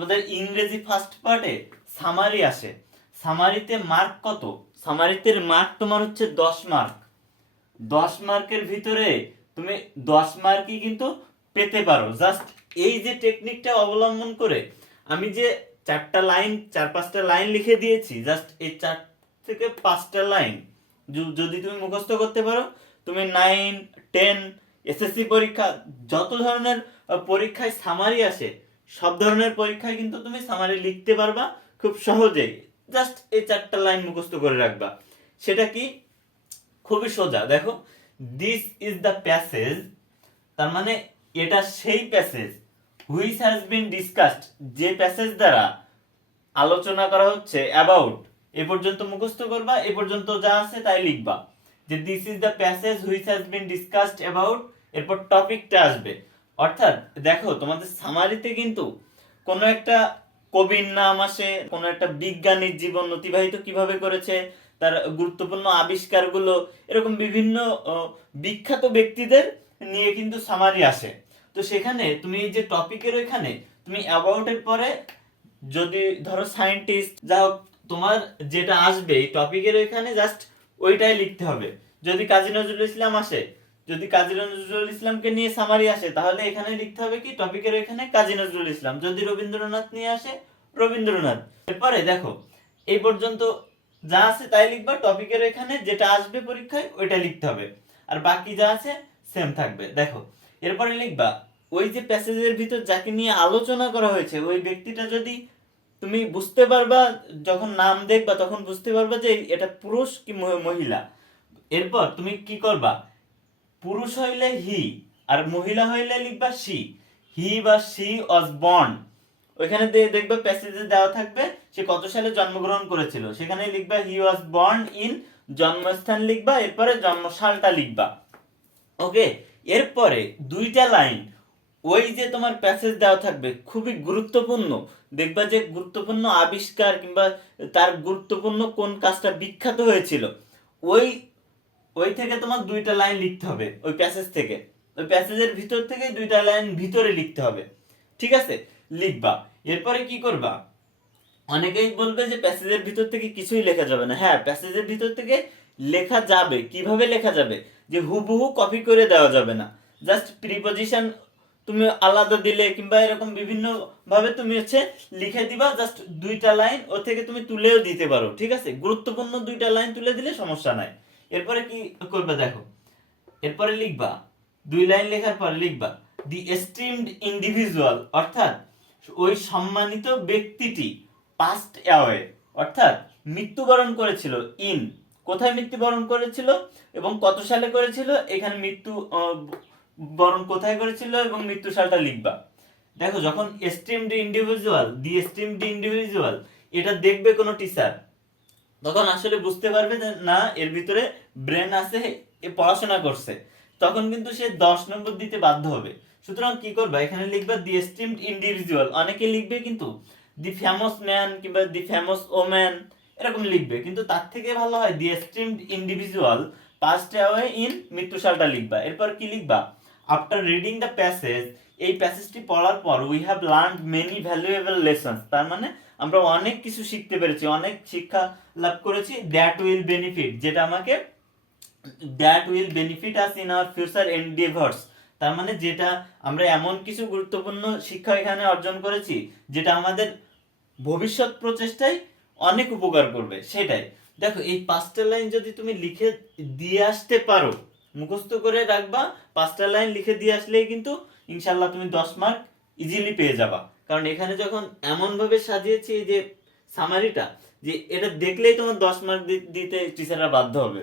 তোমাদের ইংরেজি ফার্স্ট পার্টে সামারি আসে। সামারিতে মার্ক কত? সামারিতে মার্ক তোমার হচ্ছে 10 মার্ক। 10 মার্কের ভিতরে তুমি 10 মার্কই কিন্তু পেতে পারো। জাস্ট এই যে টেকনিকটা অবলম্বন করে আমি যে 4-5টা লাইন লিখে দিয়েছি, জাস্ট এই 4 থেকে 5টা লাইন যদি তুমি মুখস্থ করতে পারো, তুমি 9, 10 এসএসসি পরীক্ষা, যত ধরনের পরীক্ষায় সামারি আসে সব ধরনের পরীক্ষায় কিন্তু তুমি সামারি লিখতে পারবা খুব সহজেই। জাস্ট এই 4টা লাইন মুখস্থ করে রাখবা। সেটা কি? খুবই সোজা। দেখো, দিস ইজ দ্য প্যাসেজ, তার মানে এটা সেই passage which has been discussed, যে প্যাসেজ দ্বারা আলোচনা করা হচ্ছে অ্যাবাউট। এ পর্যন্ত মুখস্থ করবা, এ পর্যন্ত যা আছে তাই লিখবা যে this is the passage which has been discussed about, এরপর টপিকটা আসবে। অর্থাৎ দেখো, তোমাদের সামারিতে কিন্তু কোনো একটা কবির নাম আসে, কোনো একটা বিজ্ঞানীর জীবন অতিবাহিত কিভাবে করেছে, তার গুরুত্বপূর্ণ আবিষ্কারগুলো, এরকম বিভিন্ন বিখ্যাত ব্যক্তিদের নিয়ে কিন্তু সামারি আসে। তো সেখানে তুমি এই যে টপিকের ওইখানে তুমি অ্যাবাউটের পরে যদি ধরো সায়েন্টিস্ট, যা হোক, তোমার যেটা আসবে এই টপিকের ওইখানে জাস্ট ওইটাই লিখতে হবে। যদি কাজী নজরুল ইসলাম আসে, যদি কাজী নজরুল ইসলামকে নিয়ে সামারি আসে, তাহলে এখানে লিখতে হবে কি টপিকের এখানে কাজী নজরুল ইসলাম। যদি রবীন্দ্রনাথ নিয়ে আসে, রবীন্দ্রনাথ। এরপরে দেখো, এই পর্যন্ত যা আছে তাই লিখবা, টপিকের এখানে যেটা আসবে পরীক্ষায় ওইটা লিখতে হবে, আর বাকি যা আছে সেম থাকবে। দেখো, এরপরে লিখবা ওই যে প্যাসেজের ভিতর যাকে নিয়ে আলোচনা করা হয়েছে ওই ব্যক্তিটা যদি তুমি বুঝতে পারবা, যখন নাম দেখবা তখন বুঝতে পারবা যে এটা পুরুষ কি মহিলা। এরপর তুমি কি করবা, পুরুষ হইলে হি আর মহিলা হইলে লিখবা শি। হি বা শি ওয়াজ বর্ন, ওইখানে দেখবে প্যাসেজে দেওয়া থাকবে সে কত সালে জন্মগ্রহণ করেছিল, সেখানে লিখবা হি ওয়াজ বর্ন ইন, জন্মস্থান লিখবা, এরপরে জন্মসালটা লিখবা। ওকে, এরপরে 2টা লাইন ওই যে তোমার প্যাসেজ দেওয়া থাকবে খুবই গুরুত্বপূর্ণ, দেখবা যে গুরুত্বপূর্ণ আবিষ্কার কিংবা তার গুরুত্বপূর্ণ কোন কাজটা বিখ্যাত হয়েছিল, ওই ওই থেকে তোমার 2টা লাইন লিখতে হবে ওই প্যাসেজ থেকে। ওই প্যাসেজের ভিতর থেকে 2টা লাইন ভিতরে লিখতে হবে। ঠিক আছে, লিখবা। এরপরে কি করবা, অনেকেই বলবে যে প্যাসেজের ভিতর থেকে কিছুই লেখা যাবে না। হ্যাঁ, প্যাসেজের ভিতর থেকে লেখা যাবে। কিভাবে লেখা যাবে? যে হুবহু কপি করে দেওয়া যাবে না, জাস্ট প্রিপজিশন তুমি আলাদা দিলে কিংবা এরকম বিভিন্ন ভাবে তুমি লিখে দিবা, জাস্ট 2টা লাইন ও থেকে তুমি তুলেও দিতে পারো। ঠিক আছে, গুরুত্বপূর্ণ 2টা লাইন তুলে দিলে সমস্যা নাই। এরপরে কি করবে দেখো, এরপরে লিখবা 2 লাইন লেখার পরে লিখবা দি এস্টিমড ইন্ডিভিজুয়াল, অর্থাৎ ওই সম্মানিত ব্যক্তিটি পাস্ট অ্যাওয়ে, অর্থাৎ মৃত্যুবরণ করেছিল। ইন, কোথায় মৃত্যুবরণ করেছিল এবং কত সালে করেছিল, এখানে মৃত্যু বরণ কোথায় করেছিল এবং মৃত্যু সালটা লিখবা। দেখো, যখন এস্টিমড ইন্ডিভিজুয়াল, দি এস্টিমড ইন্ডিভিজুয়াল এটা দেখবে কোনো টিচার, তখন আসলে বুঝতে পারবে যে না, এর ভিতরে ব্রেন আছে, এ পড়াশোনা করছে, তখন কিন্তু সে 10 নম্বর দিতে বাধ্য হবে। সুতরাং কি করবা, এখানে লিখবা দি এস্টিমড ইন্ডিভিজুয়াল। অনেকে লিখবে কিন্তু দি ফেমাস ম্যান কিংবা দি ফেমাস ওম্যান, এরকম লিখবে, কিন্তু তার থেকে ভালো হয় the esteemed individual passed away in, মৃত্যু সালটা লিখবা। এরপর কি লিখবা, আফটার রিডিং দ্য প্যাসেজ, এই প্যাসেজটি পড়ার পর we have learned many valuable lessons, তার মানে আমরা অনেক কিছু শিখতে পেরেছি, অনেক শিক্ষা লাভ করেছি। দ্যাট উইল বেনিফিট, যেটা আমাকে that will benefit us in our future endeavours, তার মানে যেটা আমরা এমন কিছু গুরুত্বপূর্ণ শিক্ষা এখানে অর্জন করেছি যেটা আমাদের ভবিষ্যৎ প্রচেষ্টায় অনেক উপকার করবে, সেটাই। দেখো, এই 5টা লাইন যদি তুমি লিখে দিয়ে আসতে পারো, মুখস্থ করে রাখবা, 5টা লাইন লিখে দিয়ে আসলেই কিন্তু ইনশাল্লাহ তুমি 10 মার্ক ইজিলি পেয়ে যাবা। কারণ এখানে যখন এমন ভাবে সাজিয়েছি এই যে সামারিটা, যে এটা দেখলেই তোমার 10 মার্ক দিতে টিচাররা বাধ্য হবে।